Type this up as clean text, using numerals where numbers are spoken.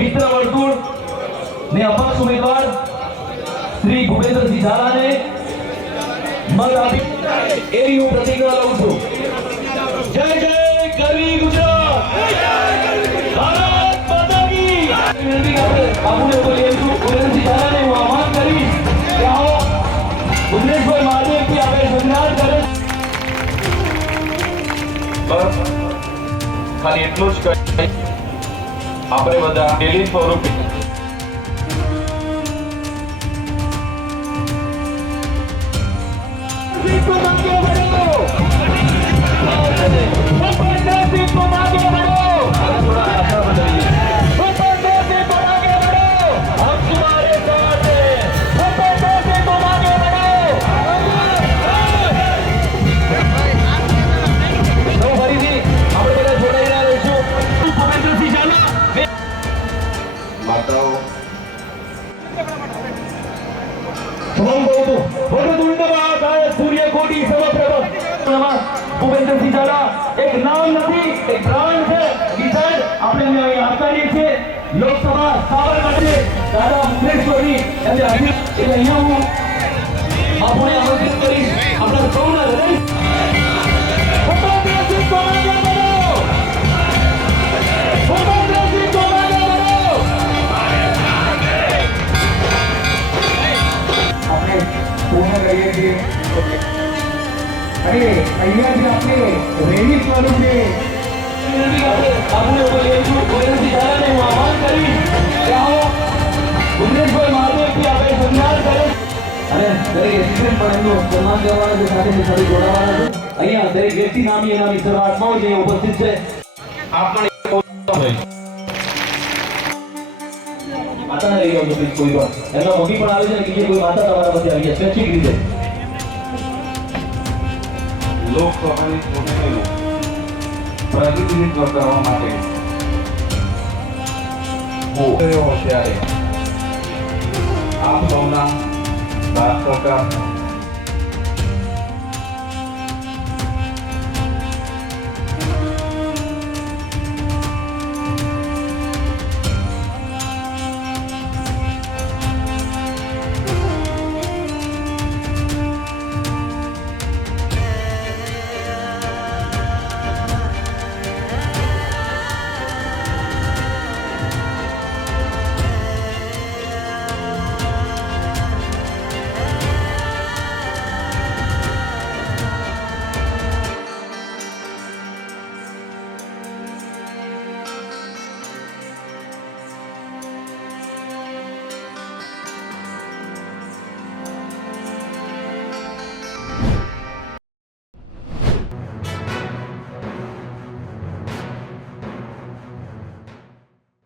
મિત્ર વર્તુળ ને અપક્ષ ઉમેદવાર શ્રી ભૂપેન્દ્રસિંહ ઝાલાને મત આપી એવી હું પ્રતિજ્ઞા લઉં છું। જય જય ગરવી ગુજરાત, ભારત માતા કી વિનંતી કરે આપને બોલીએ છું। ભૂપેન્દ્રસિંહ ઝાલાને હું આહ્વાન કરીશ કે આવો ભુવનેશ્વર મહાદેવથી આપણે સંજ્ઞાન કરે। બસ ખાલી એટલું જ કહી આપણે બધા ડેલી સ્વરૂપે ભૂપેન્દ્રસિંહ ઝાલા એક નામ નથી, એક બ્રાન્ડ છે। કિસાન આપણે અહીં આપવાની છે લોકસભા સાબરમતી દાદા ભુવનેશ્વરી એમને એટલે અહીંયા હું આપણે આમંત્રિત કરીશ આપણા સૌના હૃદય ભૂપેન્દ્રસિંહ કોમાગે બનો, ભૂપેન્દ્રસિંહ કોમાગે બનો। આપણે પૂર્ણ કરીએ છીએ अरे અહીંયા જે આપણે રેલી ચાલુ છે આપણે બોલીએ છું ભૂપેન્દ્રસિંહ ઝાલાને હું આહ્વાન કરીશ કે આવો ભુવનેશ્વર મહાદેવથી આપણે સંજ્ઞાન કરે અને દરેક એસિસ્ટન્ટ પણ એમનું સન્માન કરવાના છે, સાથે સાથે જોડાવાના છે। અહીંયા દરેક વ્યક્તિ નામી એનામી સર્વ આત્માઓ જે ઉપસ્થિત છે આપણે માતાને લઈ આવજો પ્લીઝ કોઈ પણ એમના મમ્મી પણ આવે છે ને બીજી કોઈ માતા તમારા પાસે આવી સ્વૈચ્છિક રીતે લોકસભાની ચૂંટણીનું પ્રતિનિધિત્વ કરવા માટે હું ત્યારે આપ સૌના રાજકોટના